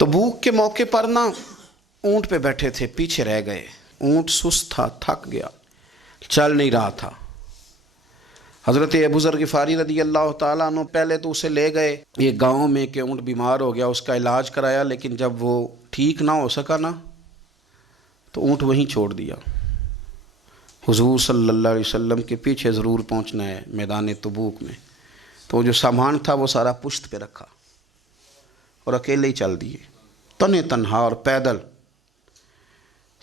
तबूक के मौके पर ना ऊँट पे बैठे थे, पीछे रह गए। ऊँट सुस्त था, थक गया, चल नहीं रहा था। हज़रत अबू ज़र ग़िफ़ारी रज़ी अल्लाह ताला अन्हु पहले तो उसे ले गए ये गांव में कि ऊँट बीमार हो गया, उसका इलाज कराया, लेकिन जब वो ठीक ना हो सका ना तो ऊँट वहीं छोड़ दिया। हुज़ूर सल्लल्लाहु अलैहि वसल्लम के पीछे ज़रूर पहुँचना है मैदान तबूक में। तो जो सामान था वो सारा पुश्त पे रखा और अकेले ही चल दिए, तने तन्हा और पैदल।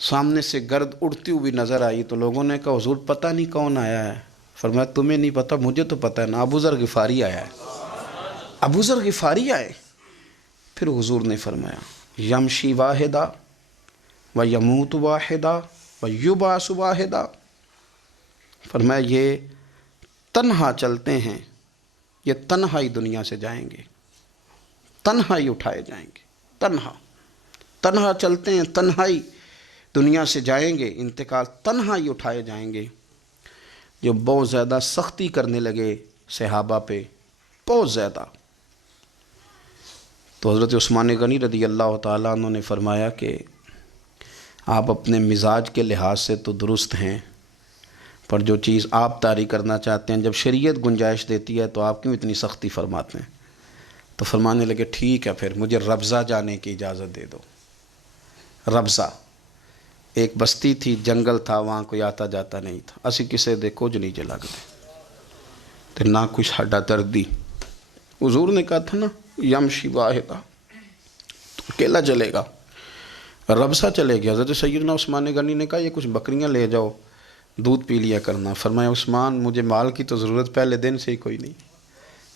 सामने से गर्द उड़ती हुई नज़र आई तो लोगों ने कहा हुज़ूर पता नहीं कौन आया है। फरमाया तुम्हें नहीं पता, मुझे तो पता है ना, अबू ज़र ग़िफ़ारी आया है। अबू ज़र ग़िफ़ारी आए। फिर हुज़ूर ने फरमाया यमशी वाहिदा व यमूत वाहिदा व युबास वाहिदा। फरमाया ये तन्हा चलते हैं, ये तन्हा ही दुनिया से जाएंगे, तन्हा ही उठाए जाएंगे। तन्हा चलते हैं, तन्हा ही दुनिया से जाएंगे, इंतकाल तन्हा ही उठाए जाएंगे। जो बहुत ज़्यादा सख्ती करने लगे सहाबा पे, बहुत ज़्यादा। तो हज़रत उस्मान गनी रज़ी अल्लाह ताला अन्हु ने फरमाया कि आप अपने मिजाज के लिहाज से तो दुरुस्त हैं, पर जो चीज़ आप तारी करना चाहते हैं, जब शरीयत गुंजाइश देती है तो आप क्यों इतनी सख्ती फरमाते हैं। तो फरमाने लगे ठीक है, फिर मुझे रब्ज़ा जाने की इजाज़त दे दो। रब्ज़ा एक बस्ती थी, जंगल था, वहाँ कोई आता जाता नहीं था। असी किसे दे कुछ नहीं लगते तो ना कोई साडा दर्दी। हुज़ूर ने कहा था ना यमशी वाहिदा, तो अकेला चलेगा, रब्ज़ा चलेगा। हज़रत सैयदना उस्मान गनी ने कहा ये कुछ बकरियाँ ले जाओ, दूध पी लिया करना। फरमाया उस्मान मुझे माल की तो ज़रूरत पहले दिन से ही कोई नहीं,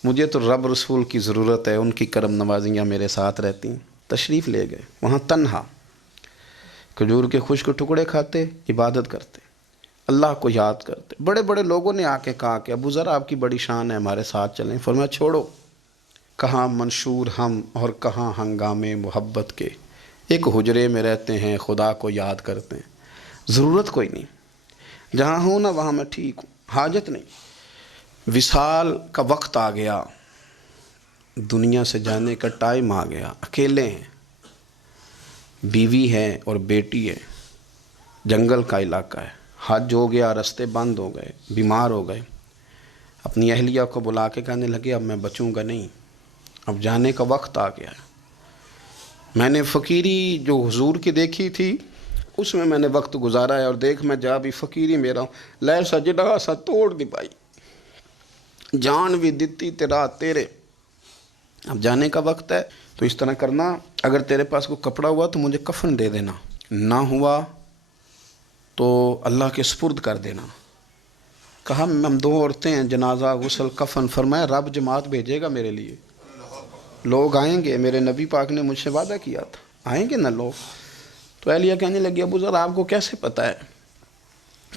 मुझे तो रब रसूल की ज़रूरत है, उनकी करम नवाजियाँ मेरे साथ रहती हैं। तशरीफ़ ले गए वहाँ तन्हा, खजूर के खुश्क टुकड़े खाते, इबादत करते, अल्लाह को याद करते। बड़े बड़े लोगों ने आके कहा कि अबू ज़र आपकी बड़ी शान है, हमारे साथ चलें। फरमाया छोड़ो, कहाँ मंशूर हम और कहाँ हंगामे मोहब्बत के, एक हुजरे में रहते हैं, खुदा को याद करते हैं, ज़रूरत कोई नहीं, जहाँ हूँ ना वहाँ मैं ठीक हूँ, हाजत नहीं। विसाल का वक्त आ गया, दुनिया से जाने का टाइम आ गया, अकेले हैं, बीवी है और बेटी है, जंगल का इलाका है, हज हो गया, रास्ते बंद हो गए, बीमार हो गए। अपनी अहलिया को बुला के कहने लगे अब मैं बचूंगा नहीं, अब जाने का वक्त आ गया है। मैंने फ़कीरी जो हुजूर की देखी थी उसमें मैंने वक्त गुजारा है, और देख मैं जा भी फ़कीरी मेरा लै सजड़ा सा तोड़ नहीं पाई, जान भी दिती तेरा तेरे, अब जाने का वक्त है। तो इस तरह करना, अगर तेरे पास कोई कपड़ा हुआ तो मुझे कफन दे देना, ना हुआ तो अल्लाह के सुपुर्द कर देना। कहा हम दो औरतें हैं, जनाजा गुस्ल कफन। फरमाया रब जमात भेजेगा मेरे लिए, लोग आएंगे, मेरे नबी पाक ने मुझसे वादा किया था आएंगे ना लोग। तो अहलिया कहने लगी अबू ज़र आपको कैसे पता है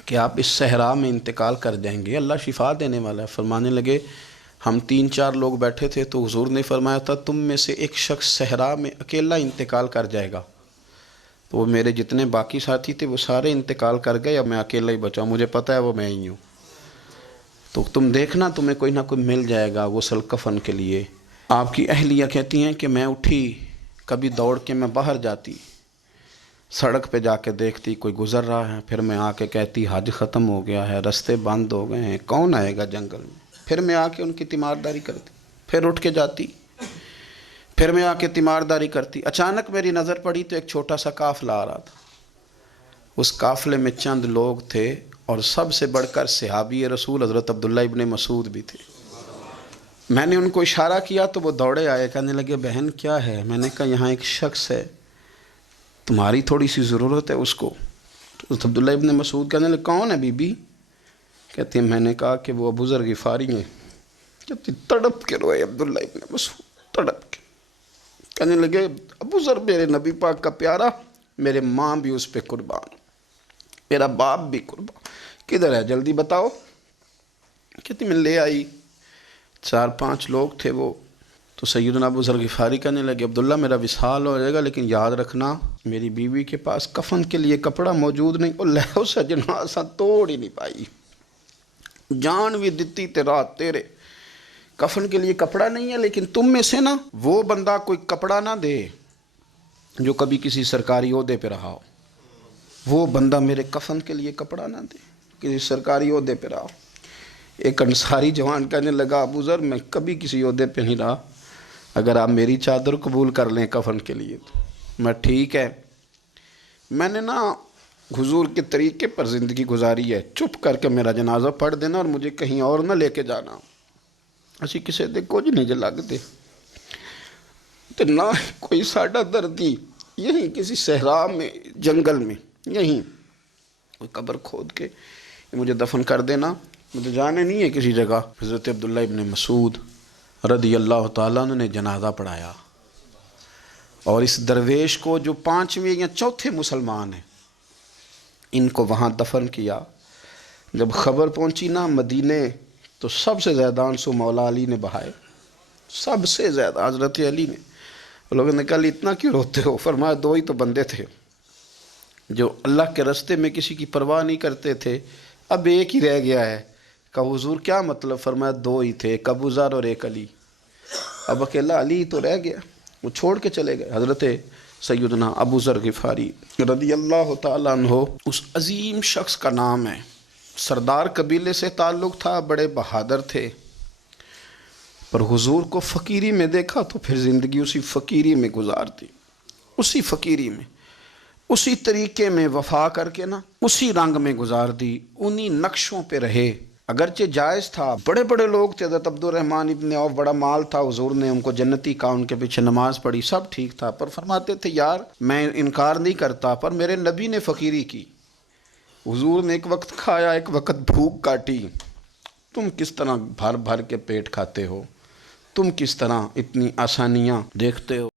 कि आप इस सहरा में इंतकाल कर जाएंगे, अल्लाह शिफा देने वाला है। फरमाने लगे हम 3-4 लोग बैठे थे तो हुजूर ने फरमाया था तुम में से एक शख्स सहरा में अकेला इंतकाल कर जाएगा। तो वो मेरे जितने बाकी साथी थे वो सारे इंतकाल कर गए, अब मैं अकेला ही बचा, मुझे पता है वो मैं ही हूँ। तो तुम देखना तुम्हें कोई ना कोई मिल जाएगा गुस्ल कफन के लिए। आपकी अहलिया कहती हैं कि मैं उठी, कभी दौड़ के मैं बाहर जाती, सड़क पे जाके देखती कोई गुज़र रहा है, फिर मैं आके कहती हज ख़त्म हो गया है, रास्ते बंद हो गए हैं, कौन आएगा जंगल में। फिर मैं आके उनकी तीमारदारी करती, फिर उठ के जाती, फिर मैं आके तीमारदारी करती। अचानक मेरी नज़र पड़ी तो एक छोटा सा काफ़िला आ रहा था, उस काफ़िले में चंद लोग थे और सबसे बढ़कर सहाबी रसूल हज़रत अब्दुल्ला इब्न मसूद भी थे। मैंने उनको इशारा किया तो वो दौड़े आए, कहने लगे बहन क्या है। मैंने कहा यहाँ एक शख्स है, तुम्हारी थोड़ी सी ज़रूरत है उसको। तो अब्दुल्ला इब्न मसूद कहने लगे कौन है बीबी। कहती है मैंने कहा कि वो अबू ज़र ग़िफ़ारी हैं। कहती तड़प के रोए अब्दुल्ला इब्न मसूद, तड़प के कहने लगे अबू ज़र मेरे नबी पाक का प्यारा, मेरे माँ भी उस पर कुर्बान, मेरा बाप भी कुर्बान, किधर है जल्दी बताओ। कहती मैं ले आई, 4-5 लोग थे वो। तो सैयदना अबू ज़र ग़िफ़ारी कहने लगे अब्दुल्ला मेरा विसाल हो जाएगा, लेकिन याद रखना मेरी बीवी के पास कफन के लिए कपड़ा मौजूद नहीं। और लहो सजना सा तोड़ ही नहीं पाई, जान भी दिती तेरा तेरे, कफन के लिए कपड़ा नहीं है, लेकिन तुम में से ना वो बंदा कोई कपड़ा ना दे جو کبھی کسی سرکاری عہدے پہ رہا ہو، وہ بندہ میرے کفن کے لیے کپڑا نہ دے، کسی سرکاری عہدے پہ رہا ہو۔ ایک انصاری جوان کہنے لگا ابو ذر میں کبھی کسی عہدے پہ نہیں رہا، اگر آپ میری چادر قبول کر لیں کفن کے لیے تو میں ٹھیک ہے، میں نے نا حضور کے طریقے پر زندگی گزاری ہے، چپ کر کے میرا جنازہ پڑھ دینا اور مجھے کہیں اور نہ لے کے جانا، اسی کسی دے کچھ نہیں جو لگتے تو نہ کوئی ساڈا دردی یہیں کسی صحرا میں جنگل میں یہیں کوئی قبر کھود کے مجھے دفن کر دینا، مجھے جانے نہیں ہے کسی جگہ۔ حضرت عبداللہ ابن مسعود رضی اللہ تعالیٰ عنہ نے جنازہ پڑھایا، اور اس درویش کو جو 5ویں یا 4تھے مسلمان ہیں ان کو وہاں دفن کیا۔ جب خبر پہنچی نا مدینے تو سب سے زیادہ آنسو مولا علی نے بہائے، سب سے زیادہ حضرت علی نے۔ لوگوں نے کہا اتنا کیوں روتے ہو؟ فرمایا 2 ہی تو بندے تھے جو اللہ کے راستے میں کسی کی پرواہ نہیں کرتے تھے، اب ایک ہی رہ گیا ہے۔ کہا حضور کیا مطلب؟ فرمایا 2 ہی تھے، ایک ابو ذر اور ایک علی، اب اکیلا علی تو رہ گیا، وہ چھوڑ کے چلے گئے۔ حضرت سیدنا ابو ذر غفاری رضی اللہ تعالیٰ عنہ اس عظیم شخص کا نام ہے، سردار قبیلے سے تعلق تھا، بڑے بہادر تھے، پر حضور کو فقیری میں دیکھا تو پھر زندگی اسی فقیری میں گزارتی، اسی فقیری میں، اسی طریقے میں وفا کر کے نا اسی رنگ میں گزار دی، انہی نقشوں پہ رہے۔ اگرچہ جائز تھا، بڑے بڑے لوگ تھے، حضرت عبد الرحمن ابن عوف بڑا مال تھا، حضور نے ان کو جنتی کہا، ان کے پیچھے نماز پڑھی، سب ٹھیک تھا، پر فرماتے تھے یار میں انکار نہیں کرتا، پر میرے نبی نے فقیری کی، حضور نے ایک وقت کھایا ایک وقت بھوک کاٹی، تم کس طرح بھر بھر کے پیٹ کھاتے ہو، تم کس طرح اتنی آسانیاں دیکھتے ہو؟